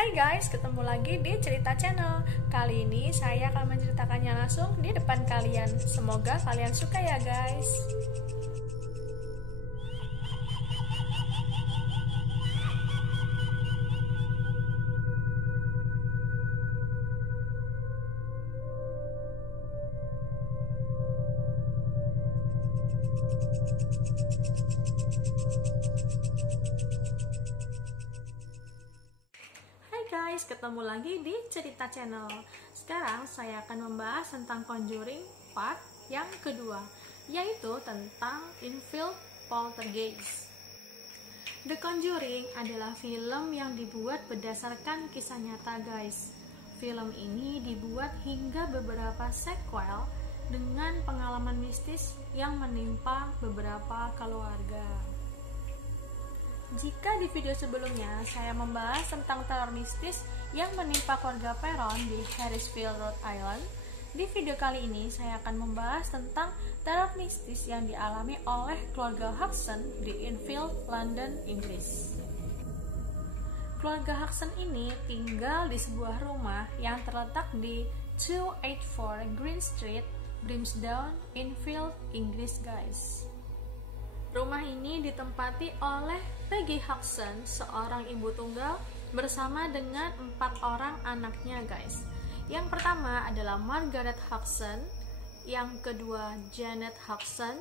Hai guys, ketemu lagi di Cerita Channel. Kali ini saya akan menceritakannya langsung di depan kalian. Semoga kalian suka ya guys. Guys, ketemu lagi di Cerita Channel. Sekarang saya akan membahas tentang Conjuring part yang kedua, yaitu tentang Enfield Poltergeist. The Conjuring adalah film yang dibuat berdasarkan kisah nyata guys. Film ini dibuat hingga beberapa sequel dengan pengalaman mistis yang menimpa beberapa keluarga. Jika di video sebelumnya saya membahas tentang teror mistis yang menimpa keluarga Perron di Harrisville, Rhode Island, di video kali ini saya akan membahas tentang teror mistis yang dialami oleh keluarga Hudson di Enfield, London, Inggris. Keluarga Hudson ini tinggal di sebuah rumah yang terletak di 284 Green Street, Brimsdown, Enfield, Inggris guys. Rumah ini ditempati oleh Peggy Hudson, seorang ibu tunggal bersama dengan 4 orang anaknya guys. Yang pertama adalah Margaret Hudson, yang kedua Janet Hudson,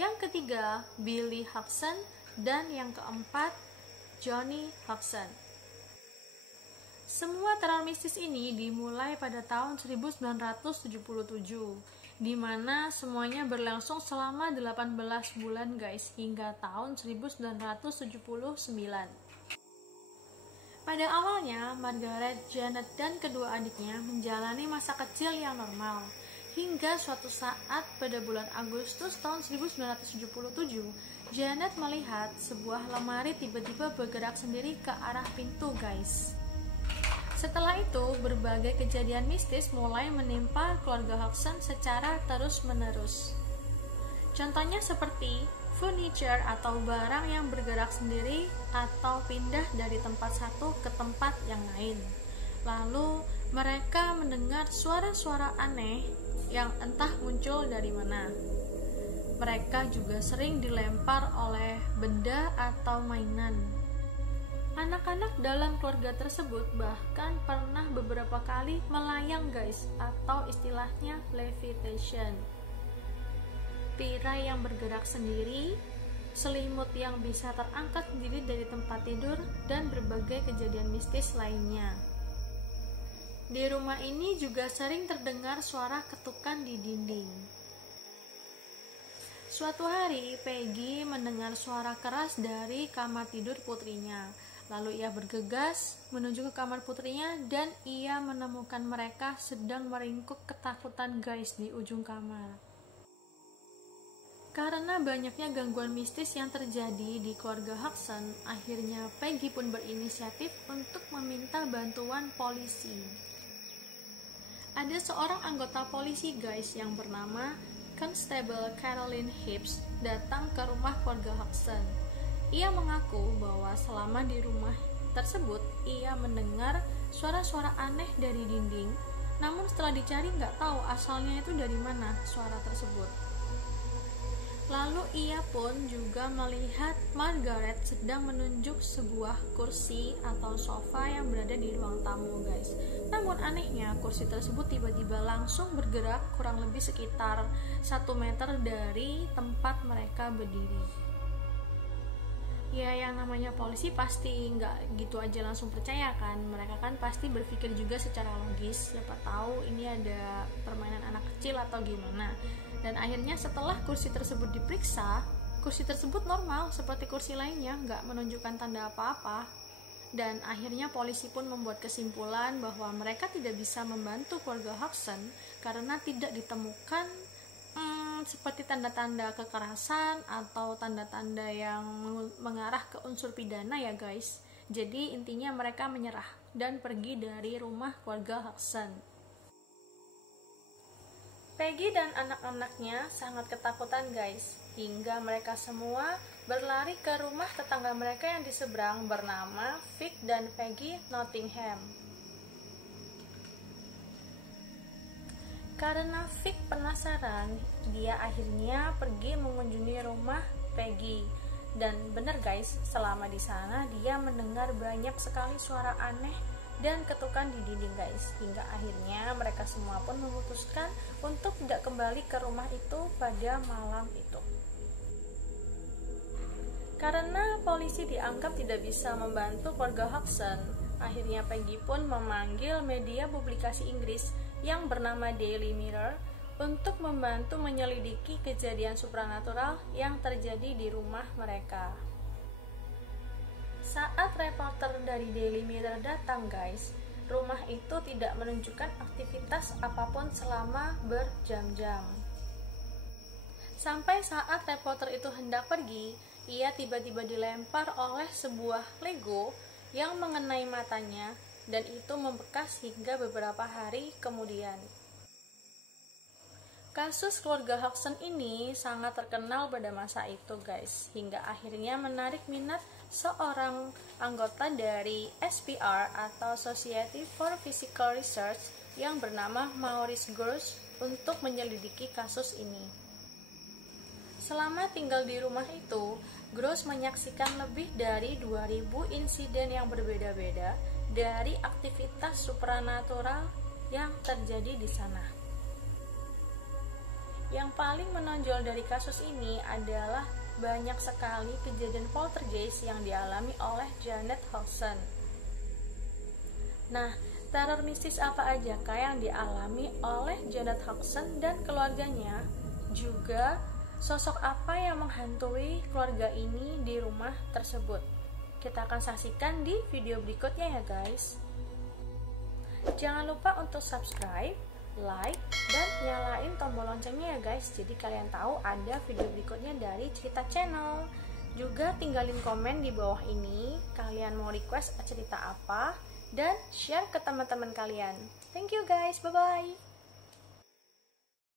yang ketiga Billy Hudson, dan yang keempat Johnny Hudson. Semua teror mistis ini dimulai pada tahun 1977, di mana semuanya berlangsung selama 18 bulan guys, hingga tahun 1979. Pada awalnya, Margaret, Janet, dan kedua adiknya menjalani masa kecil yang normal, hingga suatu saat pada bulan Agustus tahun 1977, Janet melihat sebuah lemari tiba-tiba bergerak sendiri ke arah pintu guys. Setelah itu, berbagai kejadian mistis mulai menimpa keluarga Hudson secara terus-menerus. Contohnya seperti furniture atau barang yang bergerak sendiri atau pindah dari tempat satu ke tempat yang lain. Lalu, mereka mendengar suara-suara aneh yang entah muncul dari mana. Mereka juga sering dilempar oleh benda atau mainan. Anak-anak dalam keluarga tersebut bahkan pernah beberapa kali melayang guys, atau istilahnya levitation. Tirai yang bergerak sendiri, selimut yang bisa terangkat sendiri dari tempat tidur, dan berbagai kejadian mistis lainnya. Di rumah ini juga sering terdengar suara ketukan di dinding. Suatu hari, Peggy mendengar suara keras dari kamar tidur putrinya. Lalu ia bergegas menuju ke kamar putrinya dan ia menemukan mereka sedang meringkuk ketakutan guys di ujung kamar. Karena banyaknya gangguan mistis yang terjadi di keluarga Hudson, akhirnya Peggy pun berinisiatif untuk meminta bantuan polisi. Ada seorang anggota polisi guys yang bernama Constable Caroline Hibbs datang ke rumah keluarga Hudson. Ia mengaku bahwa selama di rumah tersebut ia mendengar suara-suara aneh dari dinding, namun setelah dicari nggak tahu asalnya itu dari mana suara tersebut. Lalu ia pun juga melihat Margaret sedang menunjuk sebuah kursi atau sofa yang berada di ruang tamu guys. Namun anehnya kursi tersebut tiba-tiba langsung bergerak kurang lebih sekitar 1 meter dari tempat mereka berdiri. Ya, yang namanya polisi pasti nggak gitu aja langsung percaya kan. Mereka kan pasti berpikir juga secara logis, siapa tahu ini ada permainan anak kecil atau gimana. Dan akhirnya setelah kursi tersebut diperiksa, kursi tersebut normal seperti kursi lainnya, nggak menunjukkan tanda apa-apa. Dan akhirnya polisi pun membuat kesimpulan bahwa mereka tidak bisa membantu keluarga Hudson karena tidak ditemukan seperti tanda-tanda kekerasan atau tanda-tanda yang mengarah ke unsur pidana ya guys. Jadi intinya mereka menyerah dan pergi dari rumah keluarga Hudson. Peggy dan anak-anaknya sangat ketakutan guys, hingga mereka semua berlari ke rumah tetangga mereka yang di seberang bernama Vic dan Peggy Nottingham. Karena Vic penasaran, dia akhirnya pergi mengunjungi rumah Peggy. Dan benar guys, selama di sana dia mendengar banyak sekali suara aneh dan ketukan di dinding guys. Hingga akhirnya mereka semua pun memutuskan untuk tidak kembali ke rumah itu pada malam itu. Karena polisi dianggap tidak bisa membantu keluarga Hodgson, akhirnya Peggy pun memanggil media publikasi Inggris yang bernama Daily Mirror untuk membantu menyelidiki kejadian supranatural yang terjadi di rumah mereka. Saat reporter dari Daily Mirror datang guys, rumah itu tidak menunjukkan aktivitas apapun selama berjam-jam. Sampai saat reporter itu hendak pergi, ia tiba-tiba dilempar oleh sebuah Lego yang mengenai matanya dan itu membekas hingga beberapa hari kemudian. Kasus keluarga Hodgson ini sangat terkenal pada masa itu guys, hingga akhirnya menarik minat seorang anggota dari SPR atau Society for Physical Research yang bernama Maurice Grosse untuk menyelidiki kasus ini. Selama tinggal di rumah itu, Grosse menyaksikan lebih dari 2000 insiden yang berbeda-beda dari aktivitas supranatural yang terjadi di sana. Yang paling menonjol dari kasus ini adalah banyak sekali kejadian poltergeist yang dialami oleh Janet Hodgson. Nah, teror mistis apa ajakah yang dialami oleh Janet Hodgson dan keluarganya? Juga sosok apa yang menghantui keluarga ini di rumah tersebut? Kita akan saksikan di video berikutnya ya guys. Jangan lupa untuk subscribe, like, dan nyalain tombol loncengnya ya guys, jadi kalian tahu ada video berikutnya dari Cerita Channel. Juga tinggalin komen di bawah ini kalian mau request cerita apa dan share ke teman-teman kalian. Thank you guys, bye bye.